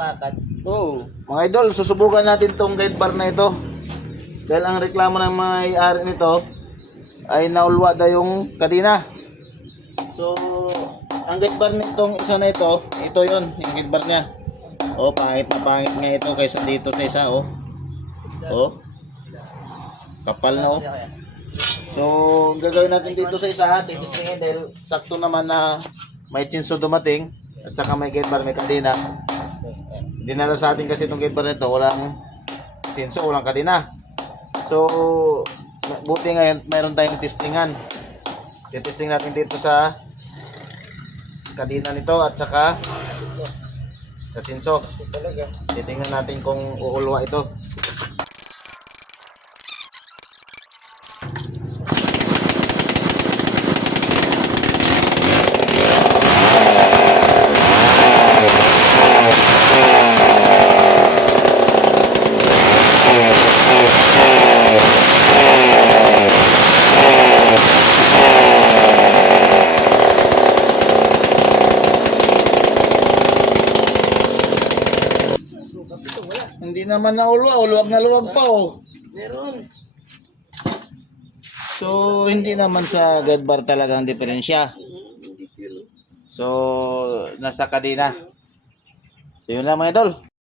Bakit? Oo. Mga idol, susubukan natin tong guide bar na ito. Dahil ang reklamo ng may-ari nito ay naulwa daw yung kadena. So, ang guide bar nitong isa na ito yon, yung guide bar niya. Oh, pangit na pangit nga ito kaysa dito sa isa, oh. Oh. Kapal na, oh. So, ang gagawin natin dito sa isa, titistingin dahil sakto naman na may chinso dumating at saka may guide bar, may kadena. Dinala sa atin kasi itong guide bar nito, walang chinso, walang kadena. So, buti ngayon mayroon tayong testingan. Testing natin dito sa kadena nito at saka sa chinso. Titingnan natin kung uulwa ito. Hindi naman naulwa, luwag na luwag pa, oh. Meron. So, hindi naman sa guide bar talaga ang diferensya. So, nasa kadena. So, yun lang mga idol.